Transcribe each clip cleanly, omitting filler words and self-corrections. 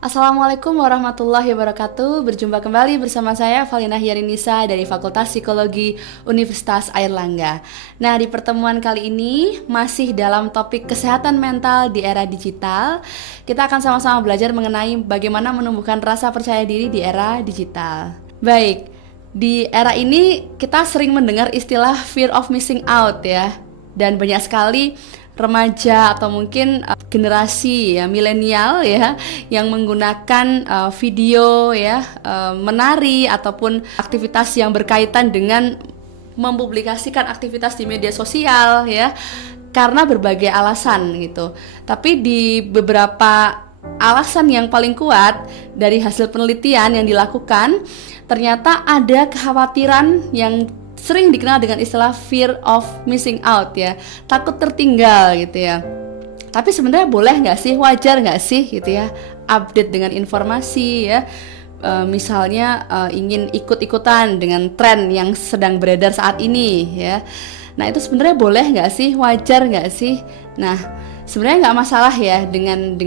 Assalamualaikum warahmatullahi wabarakatuh. Berjumpa kembali bersama saya Valina Hyarinisa dari Fakultas Psikologi Universitas Airlangga. Nah, di pertemuan kali ini masih dalam topik kesehatan mental di era digital. Kita akan sama-sama belajar mengenai bagaimana menumbuhkan rasa percaya diri di era digital. Baik, di era ini kita sering mendengar istilah fear of missing out ya. Dan banyak sekali remaja atau mungkin generasi ya milenial ya yang menggunakan video ya menari ataupun aktivitas yang berkaitan dengan mempublikasikan aktivitas di media sosial ya karena berbagai alasan gitu. Tapi di beberapa alasan yang paling kuat dari hasil penelitian yang dilakukan, ternyata ada kekhawatiran yang sering dikenal dengan istilah fear of missing out ya, takut tertinggal gitu ya. Tapi sebenarnya boleh nggak sih, wajar nggak sih gitu ya, update dengan informasi ya, misalnya ingin ikut-ikutan dengan tren yang sedang beredar saat ini ya. Nah itu sebenarnya boleh nggak sih, wajar nggak sih? Nah sebenarnya nggak masalah ya dengan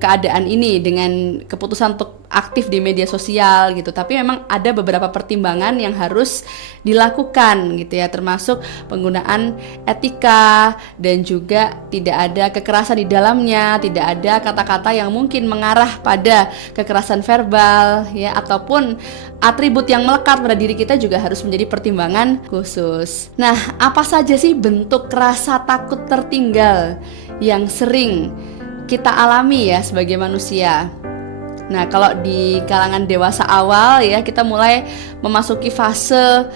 keadaan ini, dengan keputusan untuk aktif di media sosial gitu. Tapi memang ada beberapa pertimbangan yang harus dilakukan gitu ya, termasuk penggunaan etika dan juga tidak ada kekerasan di dalamnya, tidak ada kata-kata yang mungkin mengarah pada kekerasan verbal ya, ataupun atribut yang melekat pada diri kita juga harus menjadi pertimbangan khusus. Nah, apa saja sih bentuk rasa takut tertinggal yang sering kita alami ya sebagai manusia? Nah, kalau di kalangan dewasa awal ya, kita mulai memasuki fase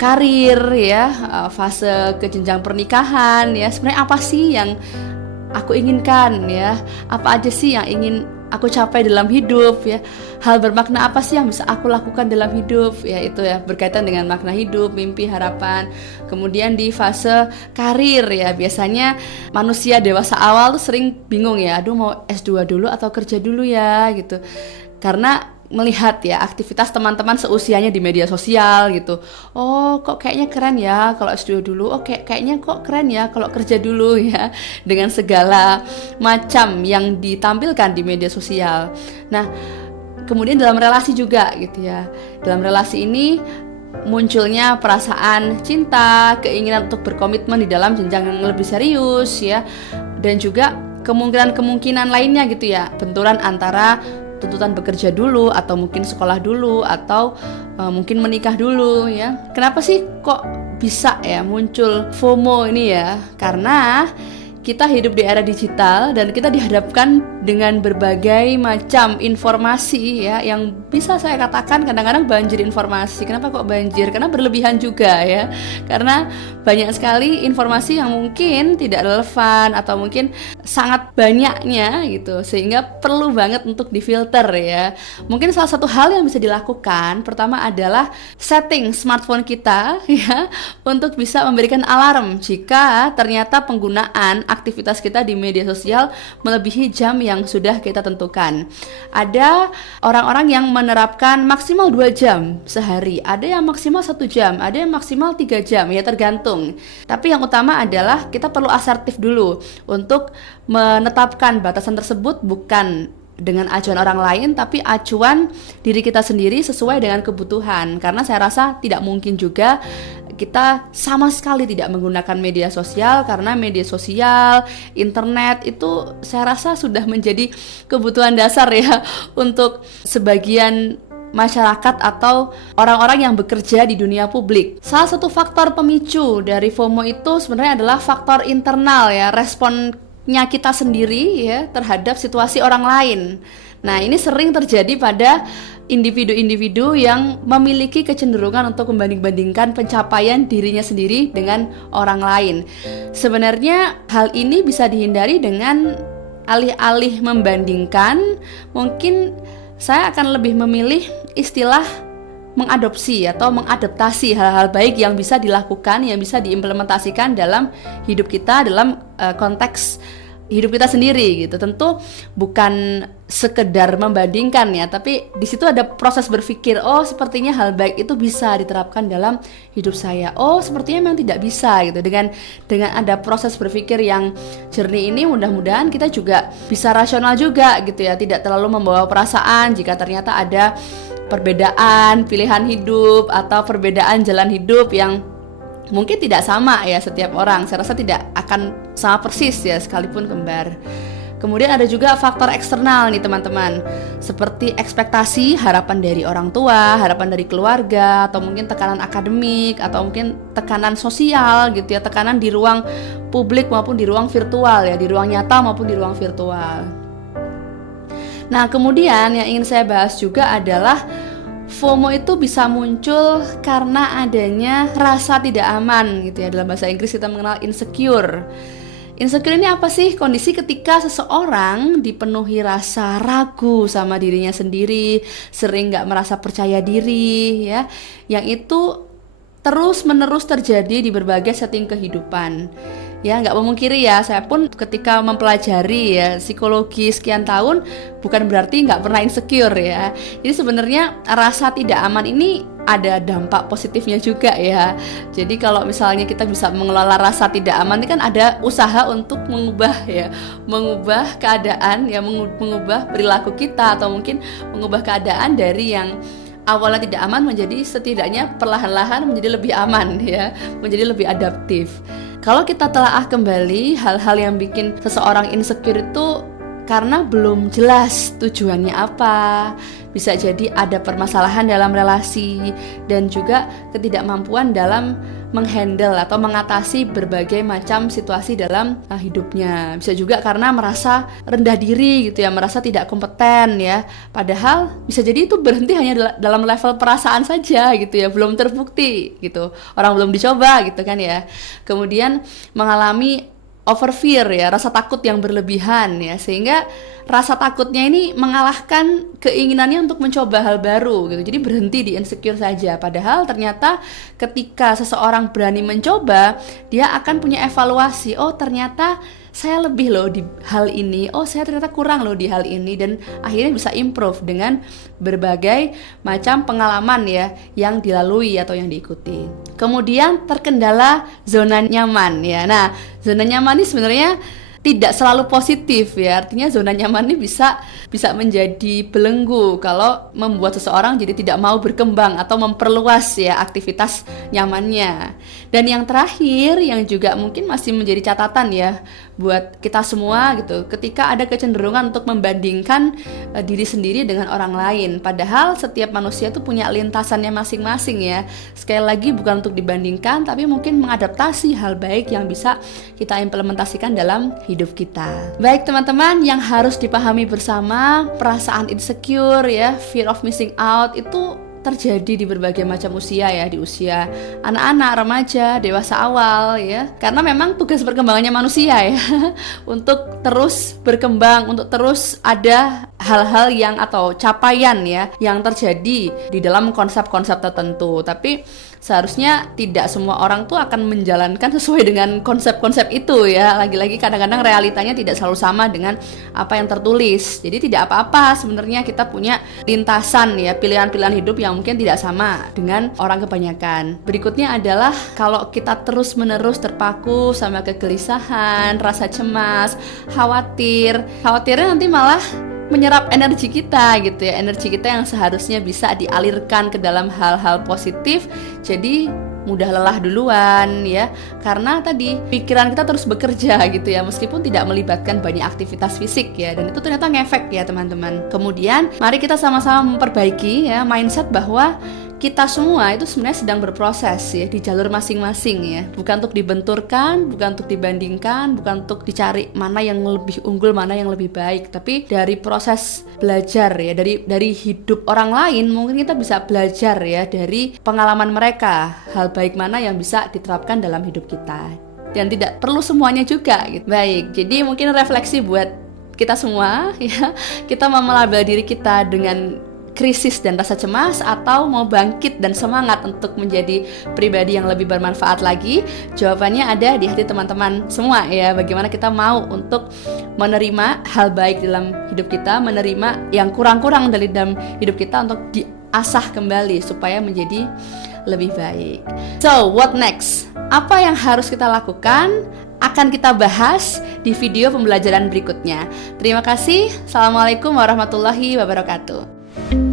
karir ya, fase ke jenjang pernikahan ya. Sebenarnya apa sih yang aku inginkan ya? Apa aja sih yang ingin aku capai dalam hidup ya? Hal bermakna apa sih yang bisa aku lakukan dalam hidup ya? Itu ya berkaitan dengan makna hidup, mimpi, harapan. Kemudian di fase karir ya, biasanya manusia dewasa awal tuh sering bingung ya, aduh mau S2 dulu atau kerja dulu ya gitu. Karena melihat ya aktivitas teman-teman seusianya di media sosial gitu. Oh, kok kayaknya keren ya kalau S2 dulu. Oh, kayaknya kok keren ya kalau kerja dulu ya. Dengan segala macam yang ditampilkan di media sosial. Nah, kemudian dalam relasi juga gitu ya. Dalam relasi ini munculnya perasaan cinta, keinginan untuk berkomitmen di dalam jenjang yang lebih serius ya. Dan juga kemungkinan-kemungkinan lainnya gitu ya. Benturan antara tuntutan bekerja dulu atau mungkin sekolah dulu atau mungkin menikah dulu ya. Kenapa sih kok bisa ya muncul FOMO ini ya? Karena kita hidup di era digital dan kita dihadapkan dengan berbagai macam informasi ya, yang bisa saya katakan kadang-kadang banjir informasi. Kenapa kok banjir? Karena berlebihan juga ya. Karena banyak sekali informasi yang mungkin tidak relevan atau mungkin sangat banyaknya gitu, sehingga perlu banget untuk difilter ya. Mungkin salah satu hal yang bisa dilakukan pertama adalah setting smartphone kita ya untuk bisa memberikan alarm jika ternyata penggunaan aktivitas kita di media sosial melebihi jam yang sudah kita tentukan. Ada orang-orang yang menerapkan maksimal 2 jam sehari, ada yang maksimal 1 jam, ada yang maksimal 3 jam, ya tergantung. Tapi yang utama adalah kita perlu asertif dulu untuk menetapkan batasan tersebut, bukan dengan acuan orang lain, tapi acuan diri kita sendiri sesuai dengan kebutuhan. Karena saya rasa tidak mungkin juga kita sama sekali tidak menggunakan media sosial, karena media sosial, internet itu saya rasa sudah menjadi kebutuhan dasar ya untuk sebagian masyarakat atau orang-orang yang bekerja di dunia publik. Salah satu faktor pemicu dari FOMO itu sebenarnya adalah faktor internal ya, responnya kita sendiri ya terhadap situasi orang lain. Nah, ini sering terjadi pada individu-individu yang memiliki kecenderungan untuk membanding-bandingkan pencapaian dirinya sendiri dengan orang lain. Sebenarnya hal ini bisa dihindari dengan alih-alih membandingkan, mungkin saya akan lebih memilih istilah mengadopsi atau mengadaptasi hal-hal baik yang bisa dilakukan, yang bisa diimplementasikan dalam hidup kita dalam konteks hidup kita sendiri gitu. Tentu bukan sekedar membandingkan ya, tapi di situ ada proses berpikir, oh sepertinya hal baik itu bisa diterapkan dalam hidup saya. Oh sepertinya memang tidak bisa gitu. Dengan ada proses berpikir yang jernih ini, mudah-mudahan kita juga bisa rasional juga gitu ya, tidak terlalu membawa perasaan jika ternyata ada perbedaan pilihan hidup atau perbedaan jalan hidup yang mungkin tidak sama ya setiap orang. Saya rasa tidak akan sama persis ya sekalipun kembar. Kemudian ada juga faktor eksternal nih teman-teman, seperti ekspektasi, harapan dari orang tua, harapan dari keluarga, atau mungkin tekanan akademik, atau mungkin tekanan sosial gitu ya, tekanan di ruang publik maupun di ruang virtual ya, di ruang nyata maupun di ruang virtual. Nah kemudian yang ingin saya bahas juga adalah FOMO itu bisa muncul karena adanya rasa tidak aman gitu ya. Dalam bahasa Inggris kita mengenal insecure. Insecure ini apa sih? Kondisi ketika seseorang dipenuhi rasa ragu sama dirinya sendiri, sering gak merasa percaya diri ya, yang itu terus menerus terjadi di berbagai setting kehidupan. Ya nggak memungkiri ya, saya pun ketika mempelajari ya psikologi sekian tahun bukan berarti nggak pernah insecure ya. Jadi sebenarnya rasa tidak aman ini ada dampak positifnya juga ya. Jadi kalau misalnya kita bisa mengelola rasa tidak aman, ini kan ada usaha untuk mengubah keadaan ya, mengubah perilaku kita, atau mungkin mengubah keadaan dari yang awalnya tidak aman menjadi setidaknya perlahan-lahan menjadi lebih aman ya, menjadi lebih adaptif. Kalau kita telaah kembali hal-hal yang bikin seseorang insecure itu karena belum jelas tujuannya apa, bisa jadi ada permasalahan dalam relasi, dan juga ketidakmampuan dalam menghandle atau mengatasi berbagai macam situasi dalam hidupnya. Bisa juga karena merasa rendah diri gitu ya, merasa tidak kompeten ya. Padahal bisa jadi itu berhenti hanya dalam level perasaan saja gitu ya, belum terbukti gitu. Orang belum dicoba gitu kan ya. Kemudian mengalami over fear ya, rasa takut yang berlebihan ya, sehingga rasa takutnya ini mengalahkan keinginannya untuk mencoba hal baru gitu. Jadi berhenti di insecure saja. Padahal ternyata ketika seseorang berani mencoba, dia akan punya evaluasi. Oh ternyata saya lebih loh di hal ini, oh saya ternyata kurang loh di hal ini, dan akhirnya bisa improve dengan berbagai macam pengalaman ya yang dilalui atau yang diikuti. Kemudian terkendala zona nyaman ya. Nah, zona nyaman ini sebenarnya tidak selalu positif ya, artinya zona nyaman ini bisa menjadi belenggu kalau membuat seseorang jadi tidak mau berkembang atau memperluas ya aktivitas nyamannya. Dan yang terakhir yang juga mungkin masih menjadi catatan ya buat kita semua gitu, ketika ada kecenderungan untuk membandingkan diri sendiri dengan orang lain, padahal setiap manusia itu punya lintasannya masing-masing ya. Sekali lagi bukan untuk dibandingkan, tapi mungkin mengadaptasi hal baik yang bisa kita implementasikan dalam hidup kita. Baik teman-teman, yang harus dipahami bersama, perasaan insecure ya, fear of missing out itu terjadi di berbagai macam usia ya, di usia anak-anak, remaja, dewasa awal ya. Karena memang tugas perkembangannya manusia ya untuk terus berkembang, untuk terus ada hal-hal yang atau capaian ya yang terjadi di dalam konsep-konsep tertentu. Tapi seharusnya tidak semua orang tuh akan menjalankan sesuai dengan konsep-konsep itu ya. Lagi-lagi kadang-kadang realitanya tidak selalu sama dengan apa yang tertulis. Jadi tidak apa-apa sebenarnya kita punya lintasan ya, pilihan-pilihan hidup yang mungkin tidak sama dengan orang kebanyakan. Berikutnya adalah kalau kita terus-menerus terpaku sama kegelisahan, rasa cemas, khawatirnya nanti malah menyerap energi kita gitu ya, energi kita yang seharusnya bisa dialirkan ke dalam hal-hal positif jadi mudah lelah duluan ya, karena tadi pikiran kita terus bekerja gitu ya, meskipun tidak melibatkan banyak aktivitas fisik ya, dan itu ternyata ngefek ya teman-teman. Kemudian mari kita sama-sama memperbaiki ya mindset bahwa kita semua itu sebenarnya sedang berproses ya di jalur masing-masing ya, bukan untuk dibenturkan, bukan untuk dibandingkan, bukan untuk dicari mana yang lebih unggul, mana yang lebih baik, tapi dari proses belajar ya, dari hidup orang lain mungkin kita bisa belajar ya dari pengalaman mereka, hal baik mana yang bisa diterapkan dalam hidup kita, dan tidak perlu semuanya juga gitu. Baik, jadi mungkin refleksi buat kita semua ya, kita mau melabel diri kita dengan krisis dan rasa cemas, atau mau bangkit dan semangat untuk menjadi pribadi yang lebih bermanfaat lagi? Jawabannya ada di hati teman-teman semua ya. Bagaimana kita mau untuk menerima hal baik dalam hidup kita, menerima yang kurang-kurang dari dalam hidup kita untuk diasah kembali supaya menjadi lebih baik. So, what next? Apa yang harus kita lakukan? Akan kita bahas di video pembelajaran berikutnya. Terima kasih. Assalamualaikum warahmatullahi wabarakatuh.